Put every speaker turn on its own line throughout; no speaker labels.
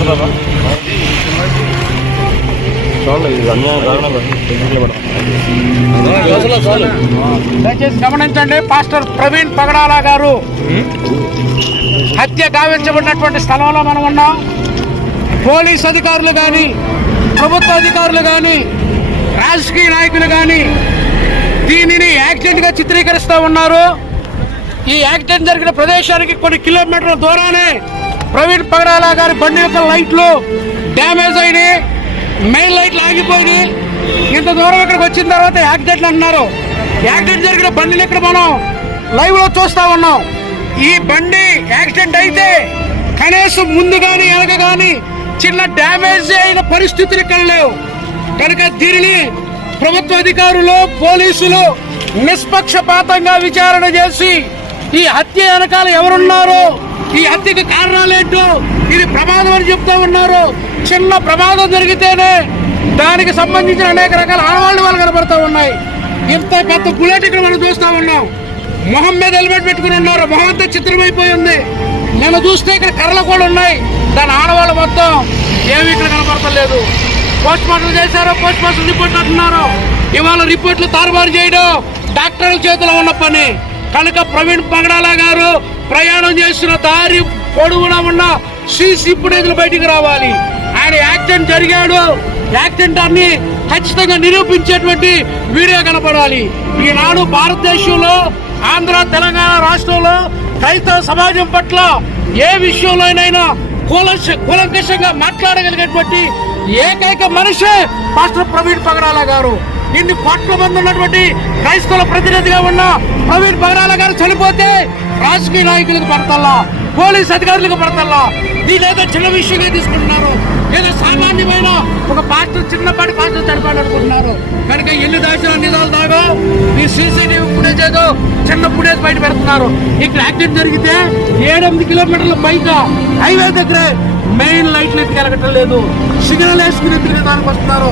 మాట్లాడతారా చూడండి ఇది అన్యాయం కారణంగా ఎందుకులే మేడం
దయచేసి గమనించండి పాస్టర్ ప్రవీణ్ పగడాల గారు హత్య గావించబడినటువంటి స్థలంలో మనం ఉన్నాం. పోలీస్ అధికారులు కానీ ప్రభుత్వ అధికారులు కానీ రాజకీయ నాయకులు కానీ దీనిని యాక్సిడెంట్గా చిత్రీకరిస్తూ ఉన్నారు. ఈ యాక్సిడెంట్ జరిగిన ప్రదేశానికి కొన్ని కిలోమీటర్ల దూరానే ప్రవీణ్ పగడాల గారి బండి యొక్క లైట్లు డ్యామేజ్ అయినాయి. మెయిన్ లైట్లు ఆగిపోయినాయి ఇంత దూరం ఇక్కడికి వచ్చిన తర్వాత యాక్సిడెంట్లు అంటున్నారు. యాక్సిడెంట్ జరిగిన బండిని ఇక్కడ మనం లైవ్లో చూస్తూ చూస్తా ఉన్నాం. ఈ బండి యాక్సిడెంట్ అయితే కనీసం ముందు కానీ వెనక కానీ చిన్న డ్యామేజ్ అయిన పరిస్థితులు ఇక్కడ లేవు. కనుక దీనిని ప్రభుత్వ అధికారులు పోలీసులు నిష్పక్షపాతంగా విచారణ చేసి ఈ హత్య వెనకాల ఎవరున్నారో ఈ హత్యకు కారణాలేంటో ఇది ప్రమాదం అని చెప్తా ఉన్నారు. చిన్న ప్రమాదం జరిగితేనే దానికి సంబంధించిన అనేక రకాల ఆడవాళ్ళు వాళ్ళు కనబడతా ఉన్నాయి. ఇంత పెద్ద బుల్లెట్ ఇక్కడ మనం చూస్తా ఉన్నాం. మొహం మీద హెల్మెట్ పెట్టుకుని ఉన్నారు. మొహం అంతా చిత్రమైపోయి ఉంది. నేను చూస్తే ఇక్కడ కర్రలు కూడా ఉన్నాయి. దాని ఆడవాళ్ళు మొత్తం ఏమి ఇక్కడ కనపడతలేదు. పోస్ట్ మార్టం చేశారో పోస్ట్ మార్టం రిపోర్ట్ అంటున్నారు ఇవాళ రిపోర్ట్లు తారుమారు చేయడం డాక్టర్ల చేతిలో ఉన్న పని. కనుక ప్రవీణ్ పగడాల గారు ప్రయాణం చేస్తున్న దారి పొడవునా ఉన్న సీసీ ఫుటేజ్లు బయటికి రావాలి. ఆయన యాక్సిడెంట్ జరిగాడు. యాక్సిడెంట్ అన్ని ఖచ్చితంగా నిరూపించేటువంటి వీడియో కనపడాలి. ఈనాడు భారతదేశంలో ఆంధ్ర తెలంగాణ రాష్ట్రంలో క్రైస్తవ సమాజం పట్ల ఏ విషయంలోనైనా కూలంశ కూలంకషంగా మాట్లాడగలిగేటువంటి ఏకైక మనిషే పాస్టర్ ప్రవీణ్ పగడాల గారు. ఇన్ని కోట్ల మంది ఉన్నటువంటి క్రైస్తవుల ప్రతినిధిగా ఉన్న ప్రవీణ్ పగడాల గారు చనిపోతే రాజకీయ నాయకులకు పడతల్లా పోలీస్ అధికారులకు పడతల్లా? ఏదో చిన్న విషయంగా తీసుకుంటున్నారు. ఏదో సామాన్యమైన ఒక పాస్టర్ చిన్నపాటి పాస్టర్ చనిపోయాడు అనుకుంటున్నారు కనుక ఎన్ని దాచిన నిజాలు దాగా ఈ సీసీటీవీ ఫుటేజ్ ఏదో చిన్న ఫుటేజ్ బయట పెడుతున్నారు. ఇక్కడ యాక్సిడెంట్ జరిగితే ఏడెనిమిది కిలోమీటర్ల పైగా హైవే దగ్గర మెయిన్ లైట్లు కలగటం లేదు. సిగ్నల్ వేసుకుని తిరగడానికి వస్తున్నారు.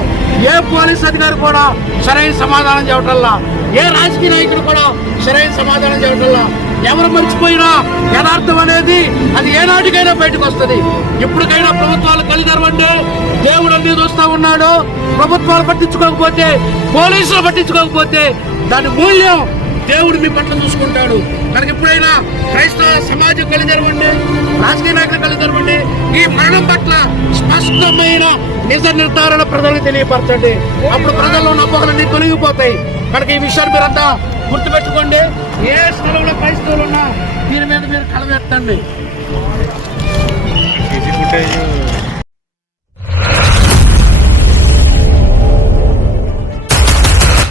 ఏ పోలీస్ అధికారి కూడా సరైన సమాధానం చెప్పటల్లా. ఏ రాజకీయ నాయకుడు కూడా సరైన సమాధానం చెప్పటల్లా. ఎవరు మర్చిపోయినా యథార్థం అనేది అది ఏనాటికైనా బయటకు వస్తుంది. ఇప్పటికైనా ప్రభుత్వాలు కలిదరవండి దేవుడు అన్ని చూస్తూ ఉన్నాడు. ప్రభుత్వాలు పట్టించుకోకపోతే పోలీసులు పట్టించుకోకపోతే దాని మూల్యం దేవుడు మీ పట్ల చూసుకుంటాడు. కనుక ఎప్పుడైనా క్రైస్తవ సమాజం కలిదరవండి రాజకీయ నాయకులు కలిదరవండి ఈ మరణం పట్ల స్పష్టమైన నిజ నిర్ధారణ ప్రజలకు తెలియపరచండి. అప్పుడు ప్రజల్లో ఉన్న తొలగిపోతాయి. కనుక ఈ విషయాన్ని మీరంతా గుర్తుపెట్టుకోండి. ఏ స్థలంలో క్రైస్తవులు ఉన్నా దీని మీద మీరు కలవెత్తండి.